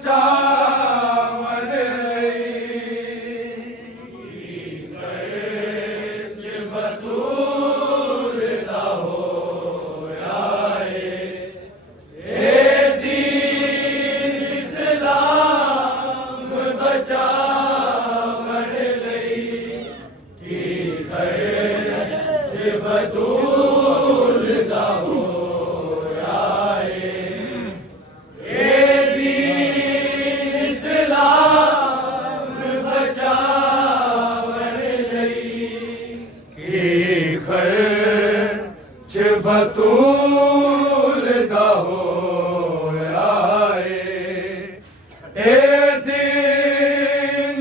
बचावन बतूल दा होए ए दीन इस्लाम बचावन लई की खर्च बतूल दा होए ए दीन इस्लाम बचावन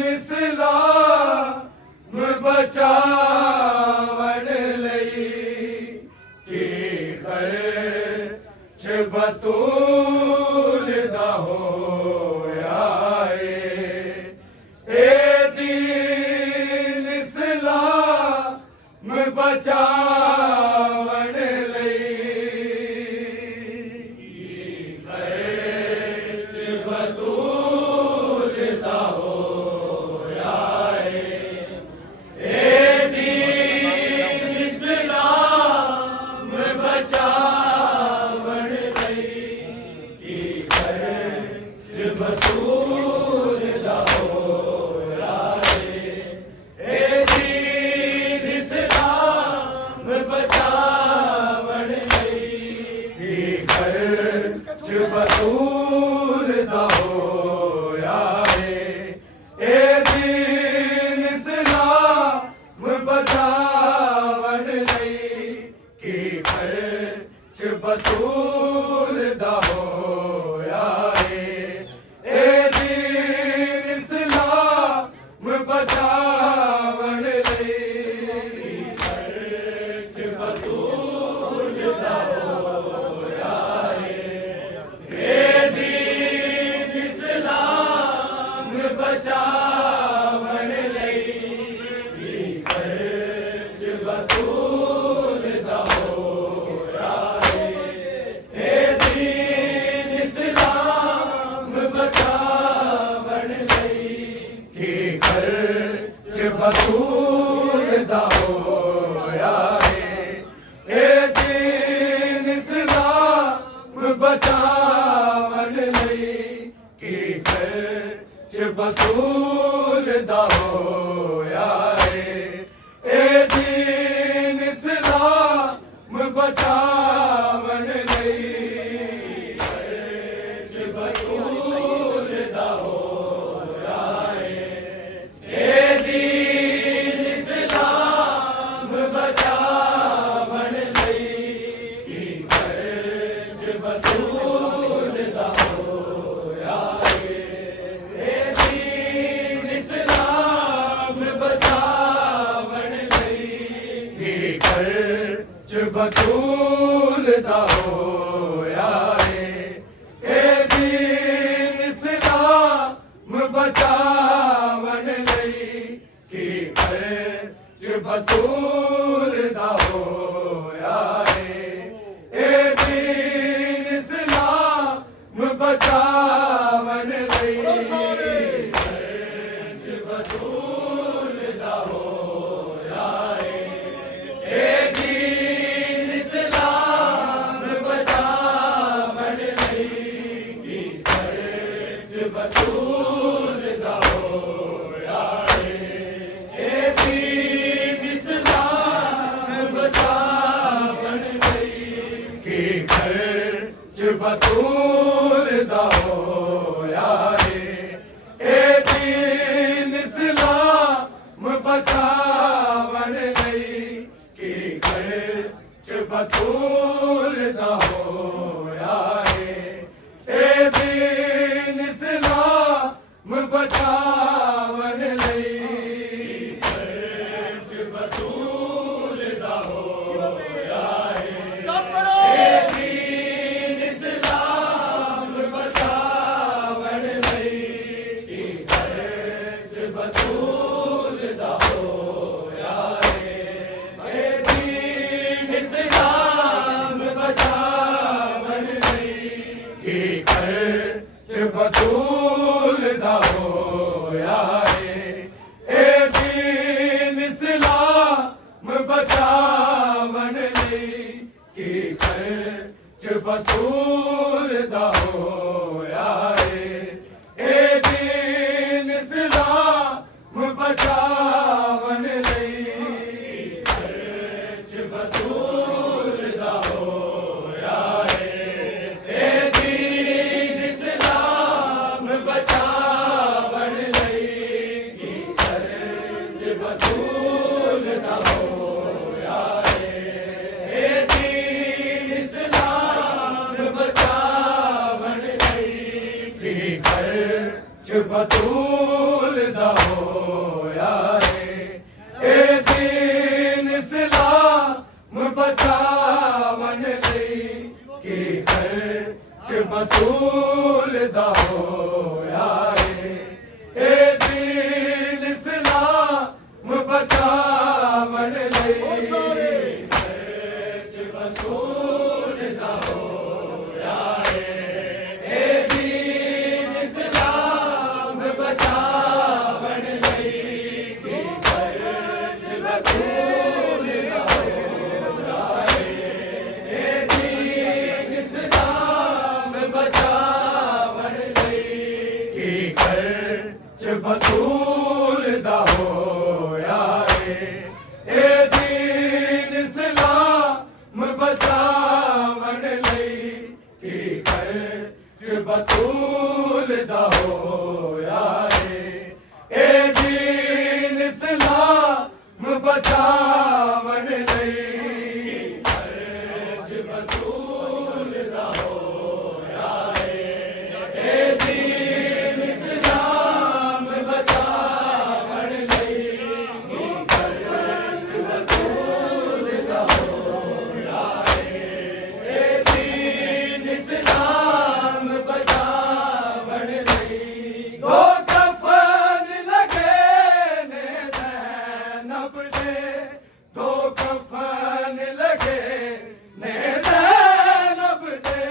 बतूल दा होया ए दीन इस्लाम बचावन लई की खर्च बतूल दा होया ए दीन इस्लाम बचावन लई की खर्च बतूल दा बचावन लई की खर्च बतूल दा होया ए दीन इस्लाम बचावन लई की खर्च बतूल दा होया ए दीन इस्लाम बचावन लई की खर्च बतूल दा होया ए दीन इस्लाम बचावन लई खर्च बतूल दा होया ए दीन इस्लाम बचावन लई की खर्च बतूल दा होया खर्च बतूल दा होया ए दीन इस्लाम बचावन लई की खर्च बतूल दा होया ए दीन इस्लाम बचावन लई खर्च बतूल दा होया बतूल दा होया ए दीन इस्लाम बचावन लई की खर्च बतूल दा होया ए दीन इस्लाम बचावन लई की खर्च बतूल दा होया ए दीन इस्लाम बचावन लई खर्च बतूल दा होया ए दीन इस्लाम बचावन लई की खर्च बतूल दा होया ए दीन इस्लाम बचावन लई की खर्च बतूल दा होया है ए दीन इस्लाम बचावन लई की खर्च बतूल दा होया है ए दीन इस्लाम बचावन लई खर्च बतूल दा होया है ए दीन इस्लाम बचावन लई की खर्च बतूल दा होया है ए दीन इस्लाम बचावन लई की खर्च बतूल दा होया है ए दीन इस्लाम बचावन लई की खर्च बतूल दा होया है ए दीन इस्लाम बचावन लई खर्च बतूल दा होया है ए दीन इस्लाम बचावन लई की खर्च बतूल दा होया है ए दीन इस्लाम बचावन लई की खर्च बतूल दा होया है ए दीन इस्लाम बचावन लई की खर्च बतूल दा होया है ए दीन इस्लाम बचावन लई खर्च बतूल दा होया है ए दीन इस्लाम बचावन लई की खर्च बतूल दा होया है ए दीन इस्लाम बचावन लई दो कफन लगे ने ज़ैनब दे दो कफन लगे ने ज़ैनब दे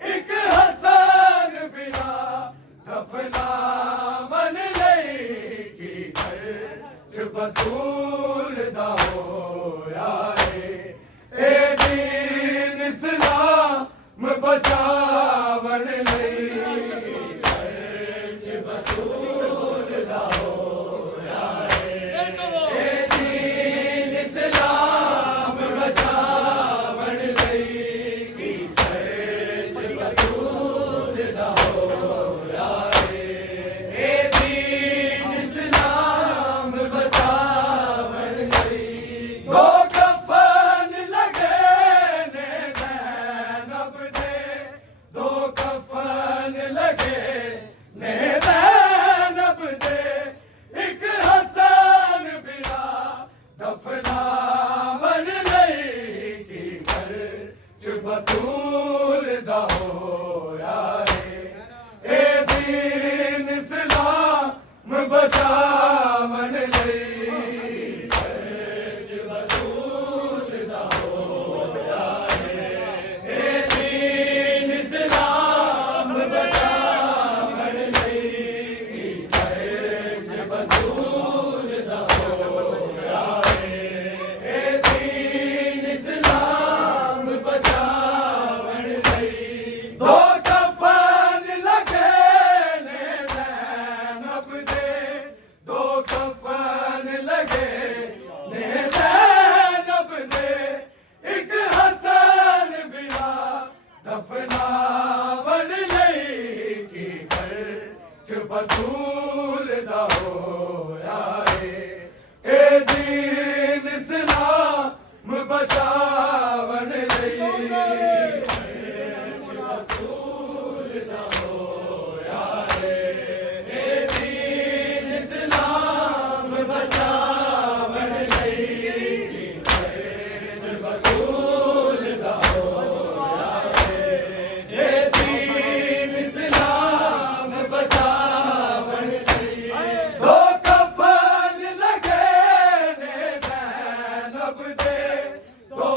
एक हसन बिना दफनावन लई की खर्च बतूल दा होया है ए दीन इस्लाम बचावन लई खर्च बतूल दा होया है ए दीन इस्लाम बचावन लई की खर्च बतूल दा होया है ए दीन इस्लाम बचावन लई दो कफन लगे ने ज़ैनब दे दो कफन लगे ने ज़ैनब दे एक हसन बिना दफनावन लई की खर्च बतूल दा होया है ए दीन इस्लाम बचावन लई खर्च बतूल दा होया है ए दीन इस्लाम बचावन लई की खर्च बतूल दा होया है ए दीन इस्लाम बचावन लई दो कफन लगे ने ज़ैनब दे दो कफन लगे ने ज़ैनब दे एक हसन बिना दफनावन लई की खर्च बतूल दा होया है ए दीन इस्लाम बचावन लई खर्च बतूल दा होया है ए दीन इस्लाम बचावन लई की खर्च बतूल दा होया है ए दीन इस्लाम बचावन लई दो कफन लगे ने ज़ैनब दे दो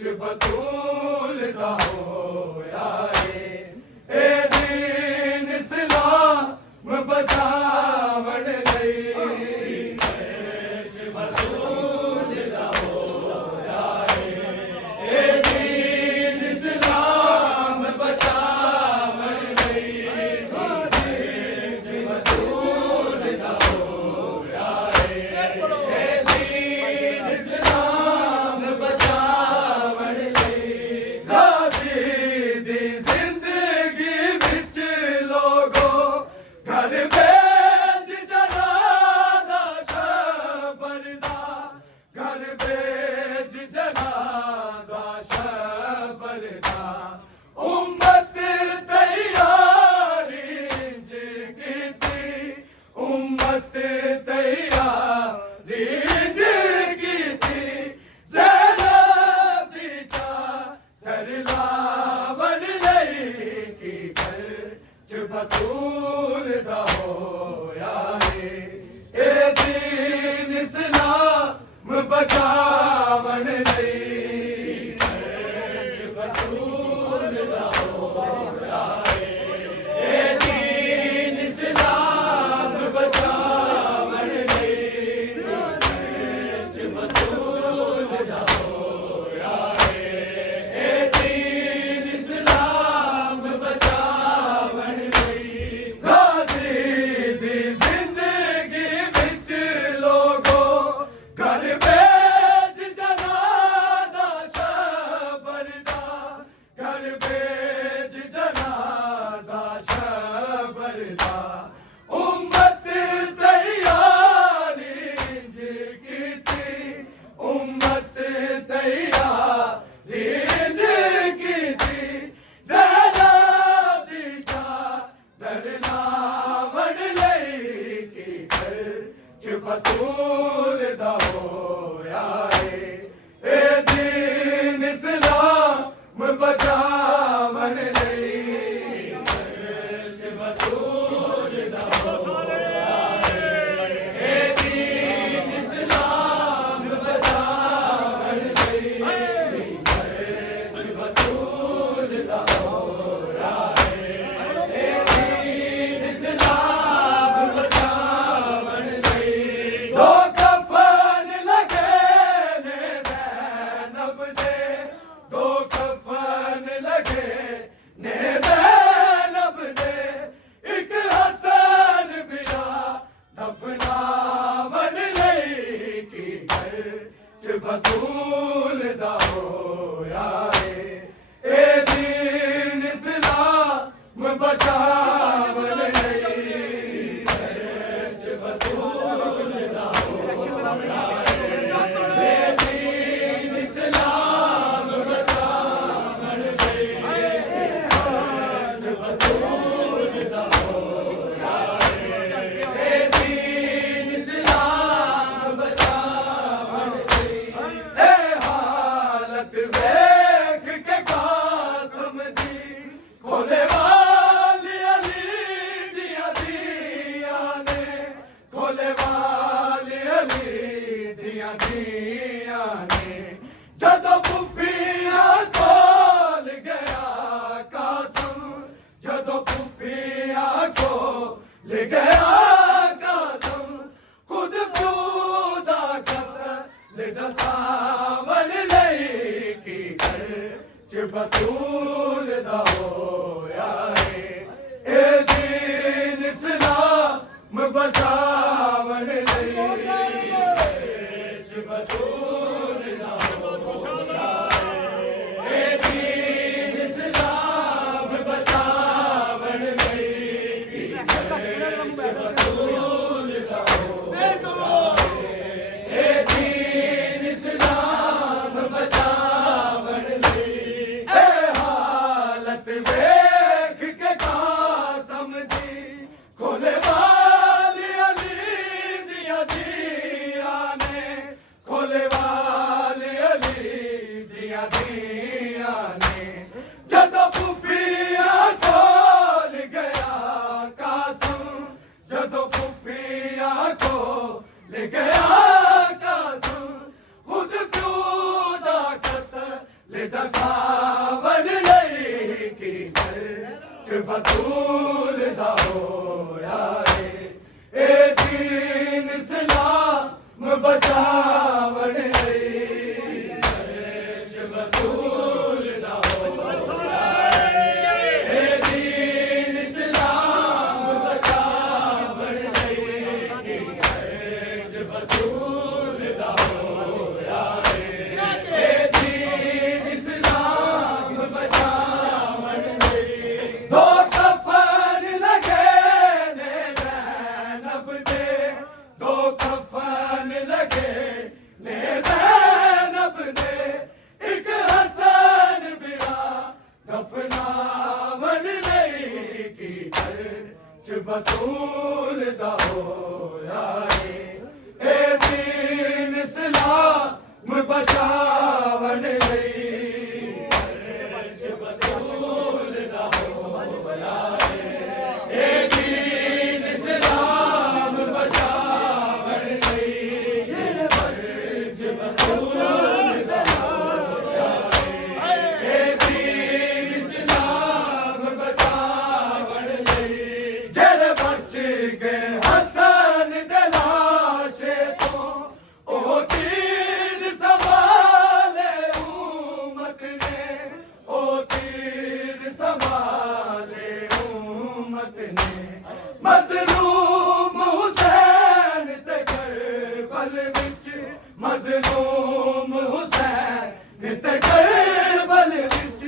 च बतूलदा होया ए दीन इस्लाम बचावण लई च बतूलदा होया ए दीन इस्लाम बचावण लई च बतूलदा होया ए दीन इस्लाम बचावण लई गाजी दी जिंदगी विच लोगो घर भेज जनाजा शबर दा घर भेज जनाजा शबर दा उम्मत तैयारी ज कीती उम्मत तैयारी ज कीती ज़ैनब दी चादर लावण लई की घर च बतूलदा होया ए दीन इस्लाम बचावण लई च बतूलदा होया ए दीन इस्लाम बचावण लई च बतूलदा होया ए दीन इस्लाम बचावण लई गाजी दी जिंदगी विच लोगो घर भेज जनाजा शबर दा घर भेज जनाजा शबर दा उम्मत तैयारी ज कीती उम्मत तैयारी ज कीती ज़ैनब दी चादर लावण लई की घर च बतूलदा होया ए दीन इस्लाम बचावण लई च बतूलदा होया ए दीन इस्लाम बचावण लई च बतूलदा होया ए दीन इस्लाम बचावण लई दो कफन लगे ने ज़ैनब दे दो कफन लगे ने ज़ैनब दे एक हसन बिना दफनावण लई की घर च बतूलदा होया ए दीन इस्लाम बचावण लई च बतूलदा होया ए दीन इस्लाम बचावण लई च बतूलदा होया ए दीन इस्लाम बचावण लई ए हालत वेख के कासम दी खोले वाली अली दिया दिया ने खोले वाली अली दिया दिया ने जदों पुफिया खोल गया कासम जदों पुफिया खोल गया कासम खुद खुदा कत्ल दसावण लई की घर च बतूलदा होया ए दीन इस्लाम बचावण लई च बतूलदा होया ए दीन इस्लाम बचावण लई की घर च बतूलदा होया ए दीन इस्लाम बचावण लई ए हालत वेख के कासम दी खोले वाली अली दिया दिया ने खोले वाली अली दिया दिया ने जदों पुफिया खोल गया कासम जदों पुफिया खोल गया कासम खुद प्यो दा कत्ल सावन लई की घर बतूल दा होया ए दीन इस्लाम बचावन लई घर बतूल दा होया ए दीन इस्लाम बचावन लई घर बतूल दा होया ए दीन इस्लाम बचावन लई दो कफन लगे ने ज़ैनब दे दो कफन लगे ने ज़ैनब दे एक हसन बिया दफनावन लई की घर बतूल दा होया ए दीन इस्लाम बचावन लई घर बतूल दा होया ए दीन इस्लाम बचावन लई घर बतूल दा होया ए दीन इस्लाम बचावन लई जेड़े बच गए हसन दे लाशे तो ओ तीर संभाले उम्मत ने ओ तीर संभाले उम्मत ने मजलूम हुसैन ते करबल विच मजलूम हुसैन ते करबल विच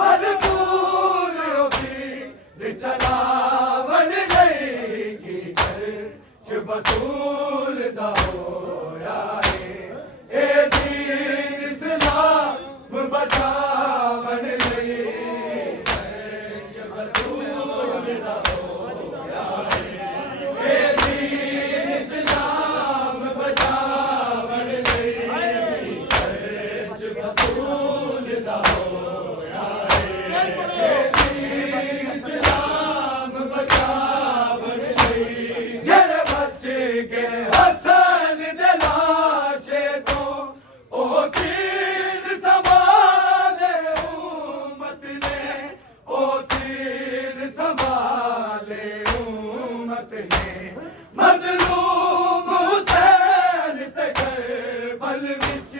भरपूर होगी चलावन लई की घर बतूल दा होया ए दीन इस्लाम बचावन लई घर बतूल दा होया ए दीन इस्लाम बचावन लई घर बतूल दा होया ए दीन इस्लाम बचावन लई जेड़े बच गए हसन दे लाशे तो ओ तीर संभाले उम्मत ने ओ तीर संभाले उम्मत ने मजलूम हुसैन ते करबल विच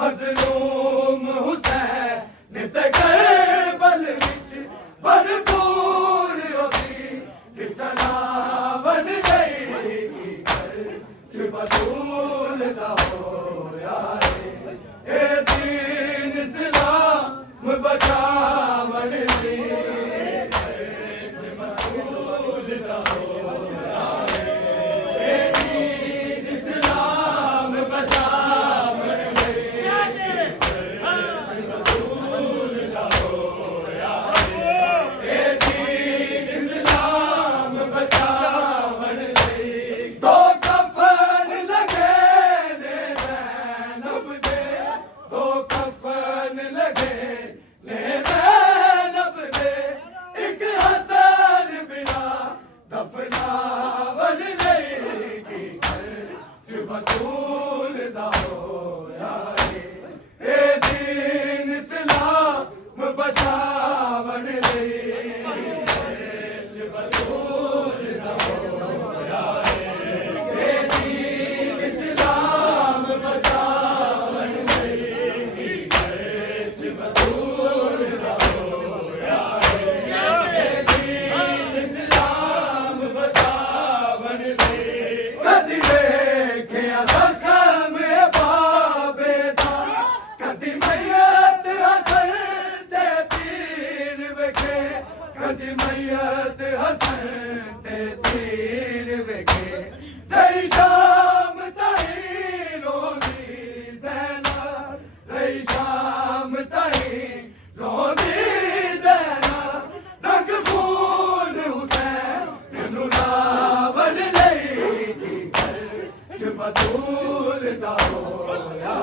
मजलूम हुसैन ते करबल विच भरपूर होगी चलावन लई घर बतूल दा होया ए दीन इस्लाम बचावन लई घर बतूल दा होया ए दीन इस्लाम बचावन लई घर बतूल दा होया ए दीन इस्लाम बचावन लई दो कफन लगे ने ज़ैनब दे दो कफन लगे ने ज़ैनब दे एक हसन बिया दफनावन लई की घर बतूल दा होया ए दीन इस्लाम बचावन लई घर बतूल दा होया ए दीन इस्लाम बचावन लई घर बतूल दा होया ए दीन इस्लाम बचावन लई कदी देखिया जख्म बाबे दा कदी मैयत हसन ते तीर वेखे कदी मैयत हसन ते तीर वेखे रही शाम ताई रोंदी ज़ैनब रही शाम ताई रोंदी ज़ैनब रंग खून हुसैन नू लावन लई की घर बतूल दा होया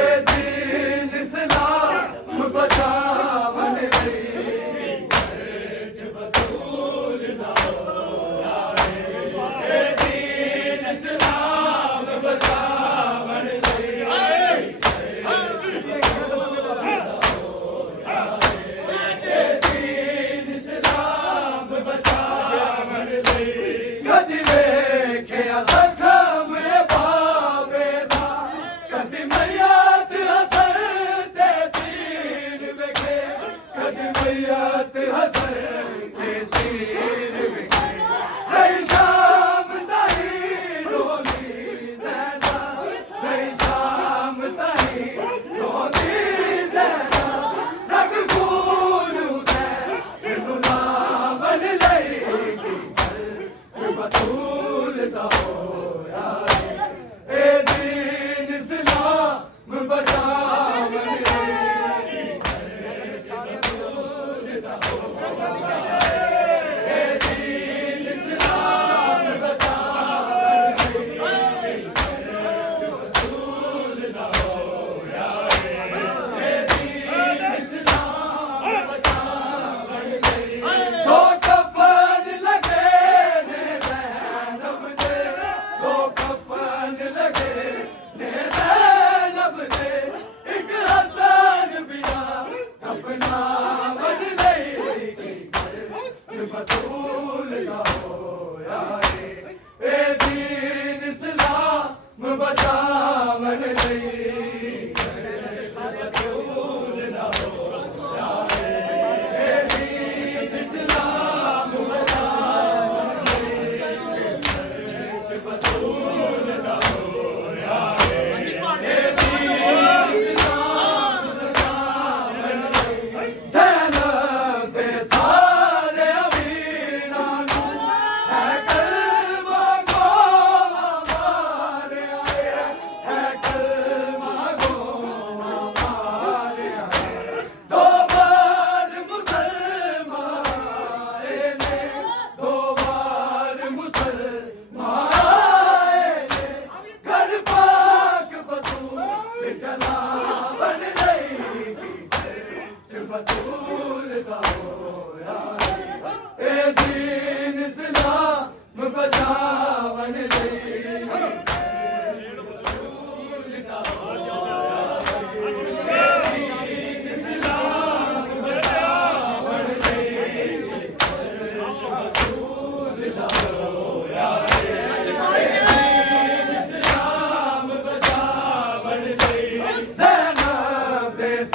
ए दीन इस्लाम बचावन लई घर बतूल बतूल दा होया ए दीन इस्लाम बचावन लई Zena de